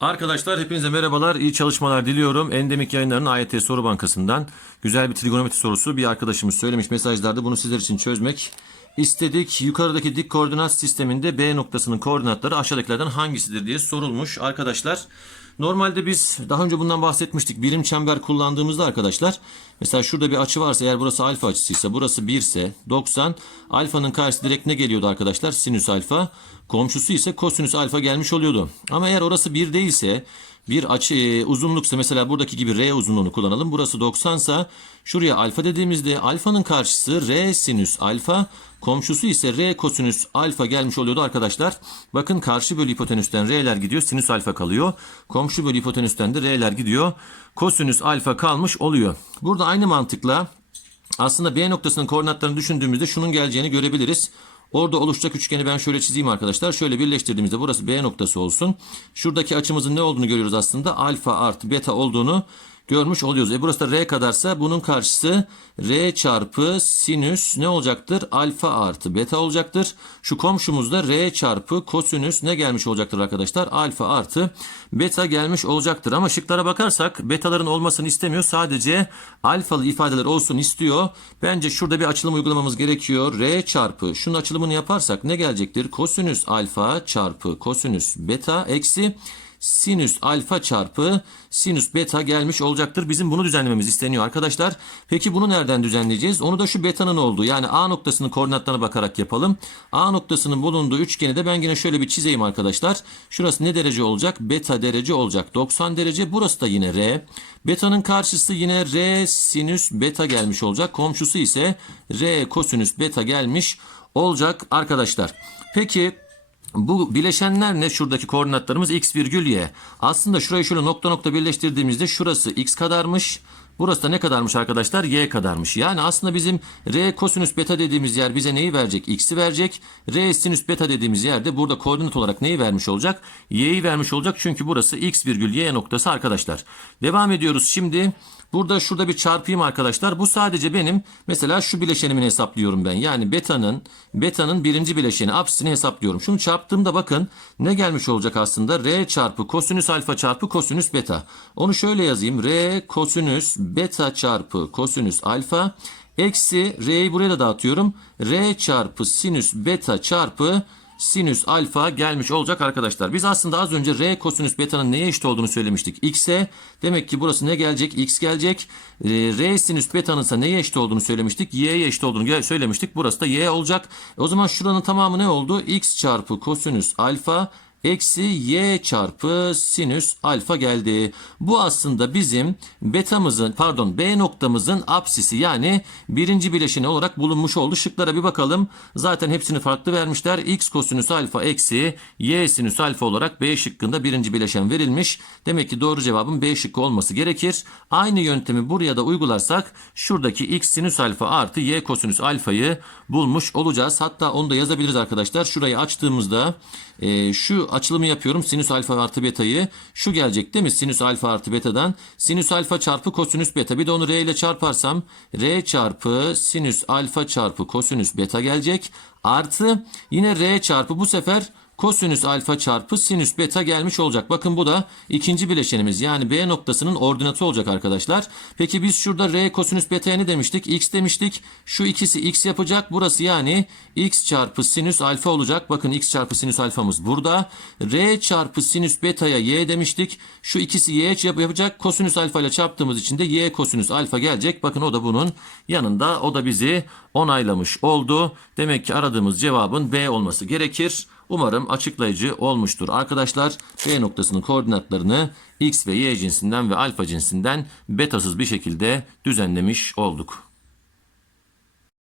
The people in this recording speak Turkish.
Arkadaşlar hepinize merhabalar, iyi çalışmalar diliyorum. Endemik yayınlarının AYT soru bankasından güzel bir trigonometri sorusu bir arkadaşımız söylemiş mesajlarda bunu sizler için çözmek istedik. Yukarıdaki dik koordinat sisteminde B noktasının koordinatları aşağıdakilerden hangisidir diye sorulmuş arkadaşlar. Normalde biz daha önce bundan bahsetmiştik. Birim çember kullandığımızda arkadaşlar mesela şurada bir açı varsa eğer burası alfa açısıysa burası 1 ise 90 alfanın karşısı direkt ne geliyordu arkadaşlar? Sinüs alfa. Komşusu ise kosinüs alfa gelmiş oluyordu. Ama eğer orası 1 değilse bir açı e, uzunluksa mesela buradaki gibi R uzunluğunu kullanalım. Burası 90 ise şuraya alfa dediğimizde alfanın karşısı R sinüs alfa komşusu ise R kosinüs alfa gelmiş oluyordu arkadaşlar. Bakın karşı bölü hipotenüsten R'ler gidiyor sinüs alfa kalıyor. Komşu bölü hipotenüsten de R'ler gidiyor. Kosinüs alfa kalmış oluyor. Burada aynı mantıkla aslında B noktasının koordinatlarını düşündüğümüzde şunun geleceğini görebiliriz. Orada oluşacak üçgeni ben şöyle çizeyim arkadaşlar. Şöyle birleştirdiğimizde burası B noktası olsun. Şuradaki açımızın ne olduğunu görüyoruz aslında. Alfa artı beta olduğunu görmüş oluyoruz. E burası da R kadarsa bunun karşısı R çarpı sinüs ne olacaktır? Alfa artı beta olacaktır. Şu komşumuzda R çarpı kosinüs ne gelmiş olacaktır arkadaşlar? Alfa artı beta gelmiş olacaktır. Ama şıklara bakarsak betaların olmasını istemiyor. Sadece alfalı ifadeler olsun istiyor. Bence şurada bir açılım uygulamamız gerekiyor. R çarpı şunun açılımını yaparsak ne gelecektir? Kosinüs alfa çarpı kosinüs beta eksi sinüs alfa çarpı sinüs beta gelmiş olacaktır. Bizim bunu düzenlememiz isteniyor arkadaşlar. Peki bunu nereden düzenleyeceğiz? Onu da şu betanın olduğu yani A noktasının koordinatlarına bakarak yapalım. A noktasının bulunduğu üçgeni de ben yine şöyle bir çizeyim arkadaşlar. Şurası ne derece olacak? Beta derece olacak. 90 derece. Burası da yine R. Beta'nın karşısı yine R sinüs beta gelmiş olacak. Komşusu ise R kosinüs beta gelmiş olacak arkadaşlar. Peki bu bileşenler ne? Şuradaki koordinatlarımız x virgül y. Aslında şurayı şöyle nokta nokta birleştirdiğimizde şurası x kadarmış. Burası da ne kadarmış arkadaşlar? Y kadarmış. Yani aslında bizim R kosinüs beta dediğimiz yer bize neyi verecek? X'i verecek. R sinüs beta dediğimiz yerde burada koordinat olarak neyi vermiş olacak? Y'yi vermiş olacak. Çünkü burası x virgül y noktası arkadaşlar. Devam ediyoruz şimdi. Burada şurada bir çarpayım arkadaşlar. Bu sadece benim mesela şu bileşenimi hesaplıyorum ben. Yani beta'nın beta'nın birinci bileşeni apsisini hesaplıyorum. Şunu çarptığımda bakın ne gelmiş olacak aslında? R çarpı kosinüs alfa çarpı kosinüs beta. Onu şöyle yazayım. R kosinüs beta çarpı kosinüs alfa eksi R'yi buraya da dağıtıyorum. R çarpı sinüs beta çarpı sinüs alfa gelmiş olacak arkadaşlar. Biz aslında az önce r kosinüs beta'nın neye eşit olduğunu söylemiştik. x'e demek ki burası ne gelecek? x gelecek. Ee, r sinüs beta'nın ise neye eşit olduğunu söylemiştik. y'ye eşit olduğunu söylemiştik. Burası da y olacak. O zaman şuranın tamamı ne oldu? x çarpı kosinüs alfa eksi y çarpı sinüs alfa geldi. Bu aslında bizim betamızın pardon b noktamızın apsisi yani birinci bileşeni olarak bulunmuş oldu. Şıklara bir bakalım. Zaten hepsini farklı vermişler. x kosinüs alfa eksi y sinüs alfa olarak b şıkkında birinci bileşen verilmiş. Demek ki doğru cevabın b şıkkı olması gerekir. Aynı yöntemi buraya da uygularsak şuradaki x sinüs alfa artı y kosinüs alfayı bulmuş olacağız. Hatta onu da yazabiliriz arkadaşlar. Şurayı açtığımızda e, şu açılımı yapıyorum. Sinüs alfa artı beta'yı. Şu gelecek değil mi? Sinüs alfa artı beta'dan. Sinüs alfa çarpı kosinüs beta. Bir de onu r ile çarparsam r çarpı sinüs alfa çarpı kosinüs beta gelecek. Artı yine r çarpı bu sefer kosinüs alfa çarpı sinüs beta gelmiş olacak. Bakın bu da ikinci bileşenimiz. Yani B noktasının ordinatı olacak arkadaşlar. Peki biz şurada R kosinüs beta'ya ne demiştik? X demiştik. Şu ikisi X yapacak. Burası yani X çarpı sinüs alfa olacak. Bakın X çarpı sinüs alfamız burada. R çarpı sinüs beta'ya Y demiştik. Şu ikisi Y yap- yapacak. Kosinüs alfa ile çarptığımız için de Y kosinüs alfa gelecek. Bakın o da bunun yanında. O da bizi onaylamış oldu. Demek ki aradığımız cevabın B olması gerekir. Umarım açıklayıcı olmuştur. Arkadaşlar B noktasının koordinatlarını X ve Y cinsinden ve alfa cinsinden betasız bir şekilde düzenlemiş olduk.